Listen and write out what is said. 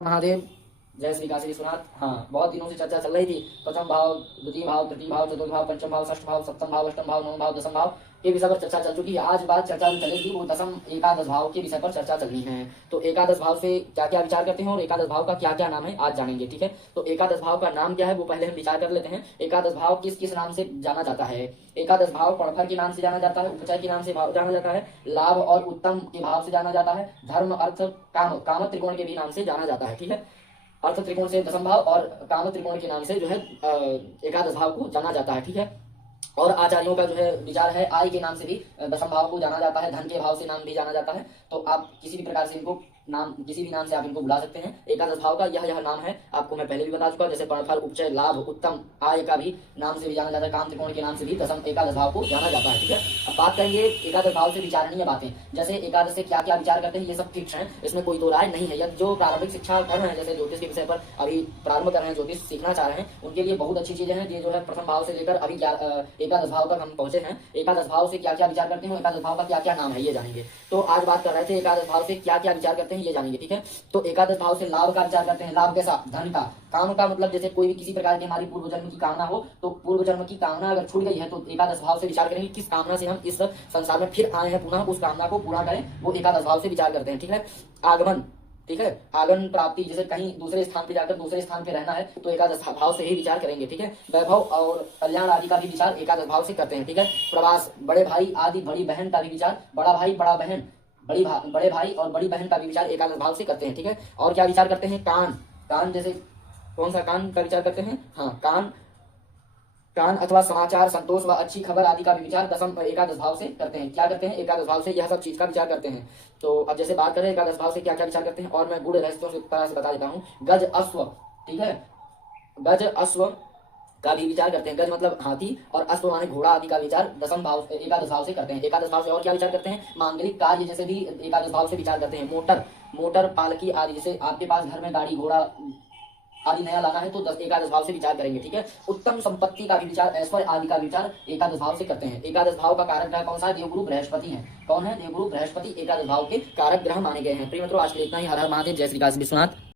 महादेव। जय श्री काशी विश्वनाथ। हाँ, बहुत दिनों से चर्चा चल रही थी। प्रथम भाव, द्वितीय भाव, तृतीय भाव, चतुर्थ भाव, पंचम भाव, षष्ठ भाव, सप्तम भाव, अष्टम भाव, नवम भाव, दसम भाव के विषय पर चर्चा चल चुकी है। आज बात चर्चा जो चलेगी वो दसम एकादश भाव के विषय पर चर्चा चलनी है। तो एकादश भाव से क्या क्या विचार करते हैं और एकादश भाव का क्या क्या नाम है आज जानेंगे। ठीक है, तो एकादश भाव का नाम क्या है वो पहले हम विचार कर लेते हैं। एकादश भाव किस किस नाम से जाना जाता है। एकादश भाव पड़फर के नाम से जाना जाता है, उपचय के नाम से जाना जाता है, लाभ और उत्तम के भाव से जाना जाता है, धर्म अर्थ काम काम त्रिकोण के भी नाम से जाना जाता है। ठीक है, अर्थ त्रिकोण से दसम भाव और काम त्रिकोण के नाम से जो है एकादश भाव को जाना जाता है। ठीक है, और आचार्यों का जो है विचार है आय के नाम से भी दसम भाव को जाना जाता है, धन के भाव से नाम भी जाना जाता है। तो आप किसी भी प्रकार से इनको नाम, किसी भी नाम से आप इनको बुला सकते हैं। एकादश भाव का यह नाम है, आपको मैं पहले भी बता चुका। जैसे पणफल, उपचय, लाभ, उत्तम, आय का भी नाम से भी जाना जाता है, काम त्रिकोण के नाम से भी दसम एकादश भाव को जाना जाता है। ठीक है, अब बात करेंगे एकादश भाव से विचारणीय बातें। जैसे एकादश से क्या क्या विचार करते हैं ये सब फिक्स है, इसमें कोई दो राय नहीं है। यदि जो प्रारंभिक शिक्षा कर रहे हैं, जैसे ज्योतिष के विषय पर अभी प्रारंभ कर रहे हैं, ज्योतिष सीखना चाह रहे हैं, उनके लिए बहुत अच्छी चीजें हैं। ये जो है प्रथम भाव से लेकर अभी एकादश भाव तक हम पहुंचे हैं। एकादश भाव से क्या क्या विचार करते हैं, एकादश भाव का क्या क्या नाम है ये जानेंगे। तो आज बात कर रहे थे एकादश भाव से क्या क्या विचार करते हैं ये जानेंगे। ठीक है, तो एकादश भाव से लाभ का विचार करते हैं। लाभ कैसा? धन का। काम का मतलब जैसे कोई भी किसी प्रकार की हमारी पूर्व जन्म की कामना हो, तो पूर्व जन्म की कामना अगर छूट गई है तो एकादश भाव से विचार करेंगे किस कामना से हम इस संसार में फिर आए हैं, पुनः उस कामना को पूरा करें, वो एकादश भाव से विचार करते हैं। ठीक है, आगमन, ठीक है, आगमन प्राप्ति, जैसे कहीं दूसरे स्थान पे जाकर दूसरे स्थान पे रहना है तो एकादश भाव से ही विचार करेंगे। ठीक है, वैभव और कल्याण आदि का भी विचार एकादश भाव से करते हैं। ठीक है, प्रवास, बड़े भाई आदि बड़ी बहन का भी विचार, बड़ा भाई बड़ा बहन, बड़े भाई और बड़ी बहन का भी विचार एकादश भाव से करते हैं। ठीक है, और क्या विचार करते हैं? कान, कान जैसे कौन सा कान का विचार करते हैं? हाँ, कान, कान अथवा समाचार, संतोष व अच्छी खबर आदि का भी विचार दसम एकादश भाव से करते हैं। क्या करते हैं? एकादश भाव से यह सब चीज का विचार करते हैं। तो अब जैसे बात करें एकादश भाव से क्या क्या विचार करते हैं, और मैं गुड़ रहस्यों से तरह से बता देता हूँ। गज अश्व, ठीक है, गज अश्व का भी विचार करते हैं। गज मतलब हाथी और अश्व माने घोड़ा आदि का विचार दसम भाव एकादश भाव से करते हैं। एकादश भाव से और क्या विचार करते हैं? मांगलिक कार्य जैसे भी एकादश भाव से विचार करते हैं। मोटर, मोटर पालकी आदि, जैसे आपके पास घर में गाड़ी घोड़ा आदि नया लाना है तो एकादश भाव से विचार करेंगे। ठीक है, उत्तम संपत्ति का भी विचार, ऐश्वर्य आदि का विचार एकादश भाव से करते हैं। एकादश भाव का कारक ग्रह कौन सा है? देवगुरु बृहस्पति है। कौन है? देवगुरु बृहस्पति एकादश भाव के कारक ग्रह माने गए हैं। प्रिय मित्रों, आज के लिए इतना ही। हर हर महादेव, जय श्री काशी विश्वनाथ।